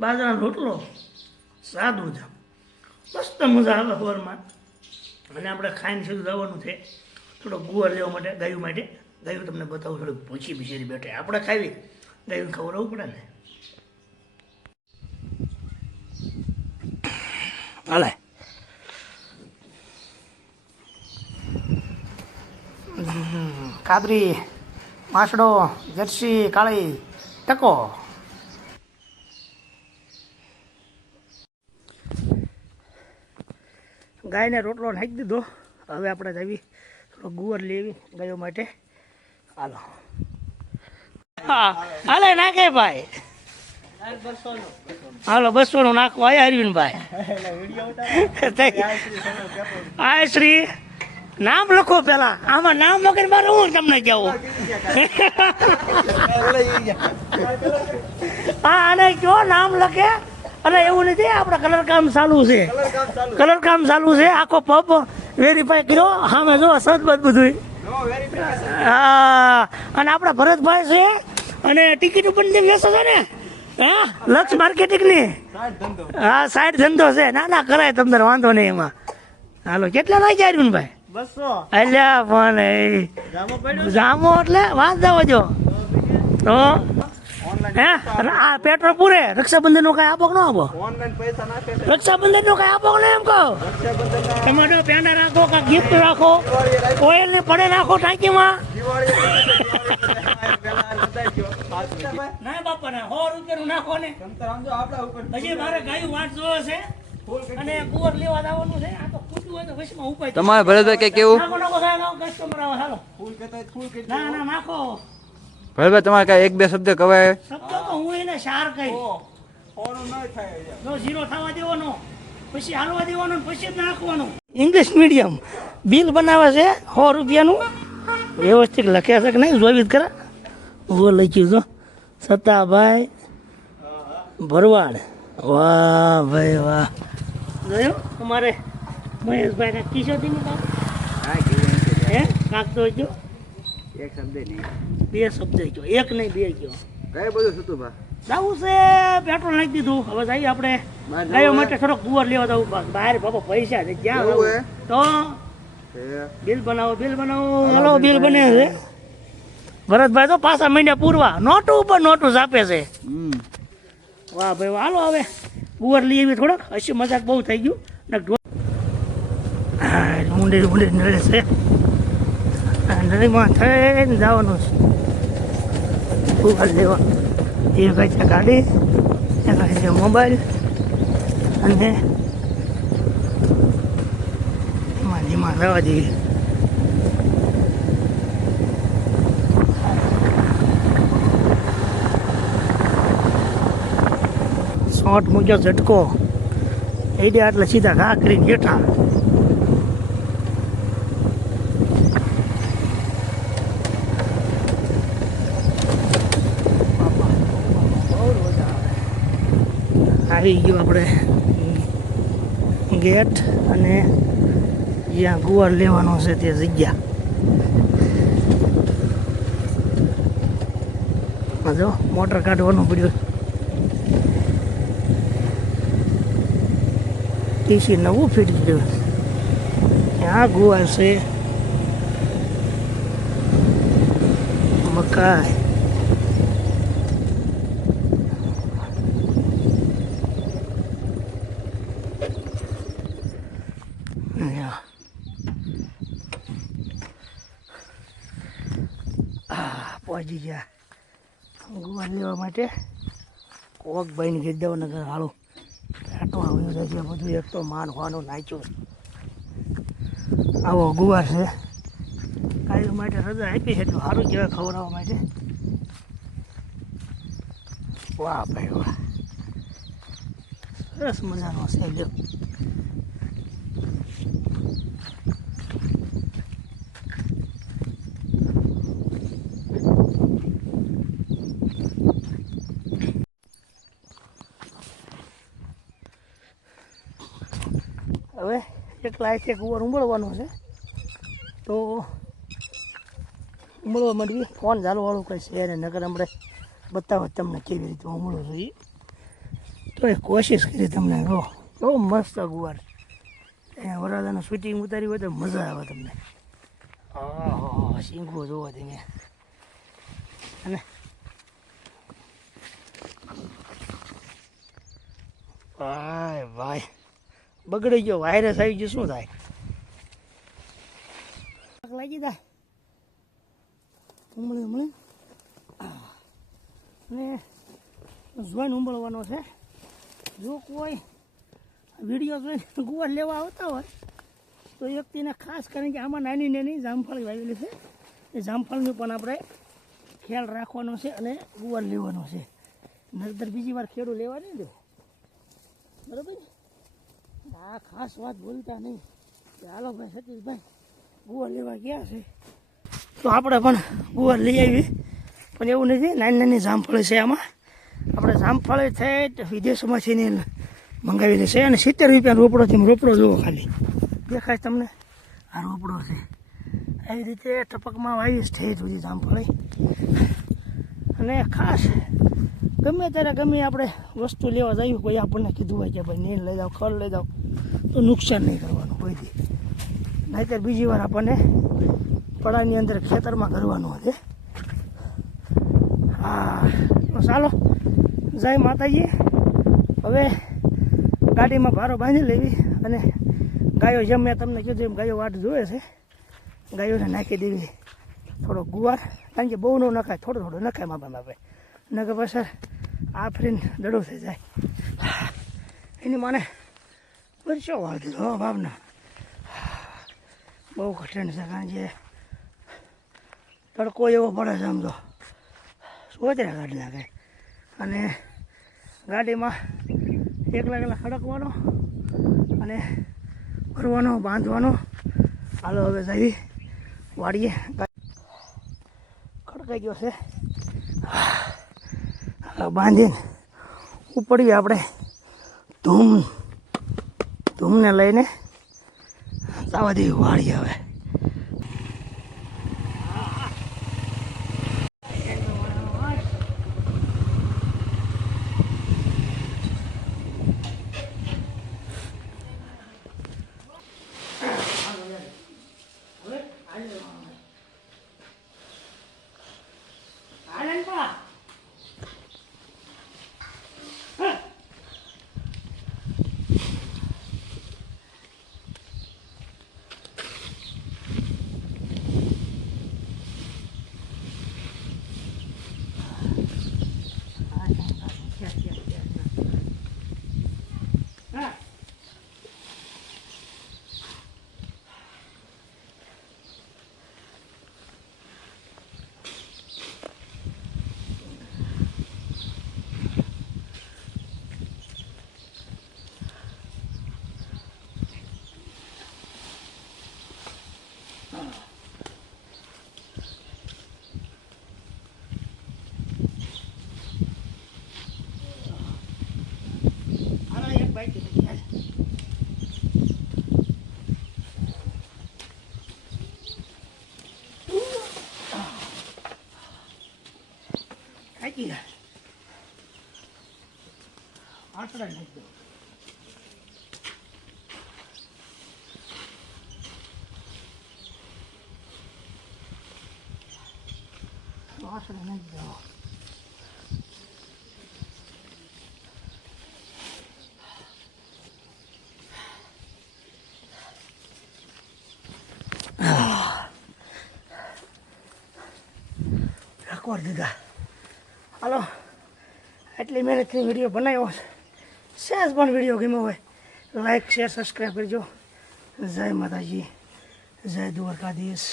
બાજરાનો રોટલો સાદું છે મસ્ત મજા આવે સવારમાં. અને આપણે ખાઈને સીધું જવાનું છે થોડો ગુવાર લેવા માટે ગાયું માટે. ગાયું તમને બતાવું થોડુંક પૂછી બિચારી બેઠે આપણે ખાવી ગાયું ખવડાવવું પડે ને. હાલે કાબરી માસડો જર્સી કાળી ટકો. ગાયને રોટલો નાખી દીધો. હવે આપણે જવી થોડો ગુવાર લેવી ગાયો માટે. હાલો હા હાલે નાખે ભાઈ. હાલો 200 નું નાખવા આવ્યા અરવિંદભાઈ. હા શ્રી નામ લખો પેલા. આમાં નામ વગર મારે હું તમને કહું. હા અને કયો નામ લખે. અને એવું નથી આપણે કલર કામ ચાલુ છે. કલર કામ ચાલુ છે. આખો પપ વેરીફાઈ કર્યો. સામે જો સદબદ બધું. હા અને આપણા ભરતભાઈ છે અને ટિકિટ પણ વેચે છે ને. હા લક્ષ માર્કેટિંગની. હા સાઈડ ધંધો છે. ના ના કરાય તમને વાંધો નહીં એમાં. હાલો કેટલા નાખ્યા અરવિંદભાઈ? 200. અલ્યા પણ જામો એટલે વાત જવા જો તો હે આ પેટ્રોલ પૂરે. રક્ષાબંધન નું કઈ આપો કે ન આપો? રક્ષાબંધન નું કઈ આપો ને એમ કહો. ટમાટો પેંડા રાખો કે ગિફ્ટ રાખો. ઓઇલ ને પડે નાખો ટાંકીમાં. ના બાપા ના 100 રૂપિયાનું નાખો ને. હજી મારે ગાયું વાંચ જોવે છે અને કુવર લેવા જવાનું છે. આ તો ફૂટું હોય તો વચમાં ઉપાય. તમારે ભરતભાઈ કે કેવું? નાખો નાખો સાહેબ કસ્ટમર આવે. હાલો ના ના નાખો. ભરતભાઈ તમારે કઈ એક બે શબ્દ કવાય? શબ્દ તો હું એને શાર કઈ જો ઝીરો થવા દેવાનો પછી હાલવા દેવાનું પછી જ નાખવાનું. ઇંગ્લિશ મીડિયમ બિલ બનાવે છે 100 રૂપિયાનું. વ્યવસ્થિત લખ્યા છે કે નહીં જોવી જ ખરા. હું લખ્યું છો સત્તાભાઈ ભરવાડ. વાહ ભાઈ વાહ. જોયું અમારે મહેશભાઈ ને કિશોર હે કાક તો જો એક શબ્દ નહીં, 2 શબ્દ કયો. 1 નહીં 2 કયો. કઈ બધું થતું બા? જવું છે પેટ્રોલ નાખી દીધું. હવે જઈએ આપણે ગાયો માટે થોડોક ગુવાર લેવા જવું. બહાર બાપા પૈસા છે ક્યાં જવું તો બિલ બનાવો બિલ બનાવો. હાલો બિલ બને છે. ભરતભાઈ તો પાછા મહિના પૂરવા નોટું ઉપર નોટું આપે છે. વાહ ભાઈ હાલો હવે ગુવાર લઈ આવી થોડોક. હસી મજાક બહુ થઈ ગયું. ઊંડે ઊંડે નડે છે. નળીમાં થઈને જવાનું છે ગુવાર લેવા. એ કઈ છે ગાડી, એ કઈ છે મોબાઈલ અને એમાં ધીમા જવા જઈએ. શોર્ટ મૂક્યો ઝટકો એટલે આટલે સીધા ઘા કરીને બેઠા. આવી ગયું આપણે ગેટ અને જ્યાં ગુવાર લેવાનો છે તે જગ્યા. જો મોટર કાઢવાનું પડ્યું. ટીસી નવું ફીટ ગયું. ત્યાં ગુવાર છે મકાઈ. પહોંચી ગયા ગુવાર લેવા માટે. કોક ભાઈને કીધી દેવો નગર હાલો આટો આવ્યો છે બધું. એક તો માન હોવાનું નાચ્યું. આવો ગુવાર છે. ગાયો માટે રજા આપી છે એટલું સારું કહેવાય ખવડાવવા માટે. વાહ ભાઈ વાહ સરસ મજાનો છે. જો હવે એકલા છે ગુવાર ઉંબળવાનો છે તો ઉંબળવા માંડવી. ફોન ચાલુ વાળું કંઈ છે ને નગર આપણે બતાવો તમને કેવી રીતે ઉંબળો જોઈએ. તોય કોશિશ કરી તમને જો બહુ મસ્ત ગુવાર અહીંયા વરાદાનું શૂટિંગ ઉતારી હોય તો મજા આવે તમને હા શીંગો જોવો તમે અને ભાઈ ભાઈ બગડી ગયો વાયરસ આવી ગયો શું થાય લાગી જાય ઉમળી અને જોઈને ઉંબળવાનો છે જો કોઈ વિડીયો જોઈને ગુવાર લેવા આવતા હોય તો વ્યક્તિને ખાસ કરીને કે આમાં નાની નાની જામફળી વાવેલી છે એ જામફળનું પણ આપણે ખ્યાલ રાખવાનો છે અને ગુવાર લેવાનો છે નહીતર બીજી વાર ખેડૂ લેવા નહીં દો બરાબર આ ખાસ વાત બોલતા નહીં કે હાલો ભાઈ સતીશભાઈ ગુવાર લેવા ગયા છે તો આપણે પણ ગુવાર લઈ આવી પણ એવું નથી નાની નાની જામફળી છે આમાં આપણે જામફળી થઈ વિદેશમાંથી ને મંગાવેલી છે અને 70 રૂપિયા રોપડો છે રોપડો જુઓ ખાલી દેખાય તમને આ રોપડો છે આવી રીતે ટપકમાં વાવીશ થઈ સુધી જામફળી અને ખાસ ગમે ત્યારે ગમે આપણે વસ્તુ લેવા જઈએ કોઈ આપણને કીધું હોય કે ભાઈ નીલ લઈ જાઓ ખડ લઈ જાઓ તો નુકસાન નહીં કરવાનું કોઈથી નહીંતર બીજી વાર આપણને પડાની અંદર ખેતરમાં કરવાનું છે હા તો ચાલો જય માતાજી હવે ગાડીમાં ભારો બાંધી લેવી અને ગાયો જેમ મેં તમને કીધું એમ ગાયો વાટ જોવે છે ગાયોને નાખી દેવી થોડો ગુવાર કારણ કે બહુ ન નખાય થોડો થોડો નખાય માપે ન કે પછી આફરીને દડો થઈ જાય એની મને વર્ષો વાર દીધો હો ભાવના બહુ કઠિન છે કારણ કે તડકો એવો પડે છે આમ તો સોચરા કાઢી નાખે અને ગાડીમાં એકલા ખડકવાનો અને કરવાનો બાંધવાનો હાલો હવે જઈ વાડીએ ખડકાઈ ગયો છે બાંધીને ઉપડીએ આપણે ધૂમને લઈને જવા દેવી વાડીએ હવે થાકી જાય આટલા નાખી દો આટલા નાખી દો રાખવા દીધા હાલો એટલી મહેનતથી વિડીયો બનાવ્યો છે સહેજ પણ વિડીયો ગમ્યો હોય લાઈક શેર સબસ્ક્રાઈબ કરજો જય માતાજી જય દ્વારકાધીશ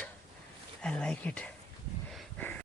આઈ લાઈક ઇટ